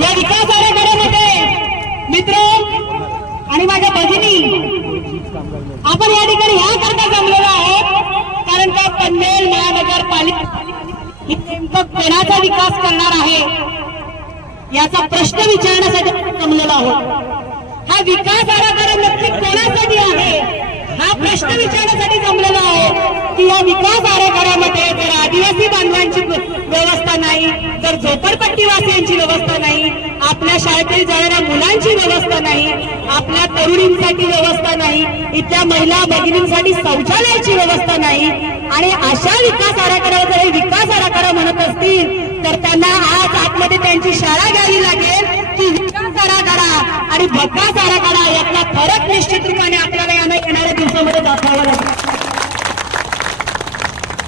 या विकास आराखड्यामध्ये मित्र आणि माझ्या भगिनी आपण या ठिकाणी याकरता जमलेलो आहोत कारण का पनवेल महानगरपालिका ही नेमकं कोणाचा विकास करणार आहे याचा प्रश्न विचारण्यासाठी जमलेलो आहोत। हा विकास आराखडा नक्की कोणासाठी आहे हा प्रश्न विचारण्यासाठी जमलेला आहे की या विकास आराखड्यामध्ये जर आदिवासी बांधवांची व्यवस्था नाही, जर झोपडपट्टीवासियांची व्यवस्था नाही, आपल्या शाळेतील जाणाऱ्या मुलांची व्यवस्था नाही, आपल्या तरुणींसाठी व्यवस्था नाही, इथल्या महिला भगिनींसाठी शौचालयाची व्यवस्था नाही आणि अशा विकास आराखड्यावर जर विकास आराखडा म्हणत असतील तर त्यांना आज आतमध्ये त्यांची शाळा घ्यावी लागेल की विकास आराखडा आणि भकास आराखडा यातला फरक निश्चित रूपाने आपल्याला येणाऱ्या दिवसामध्ये दाखवावा लागेल।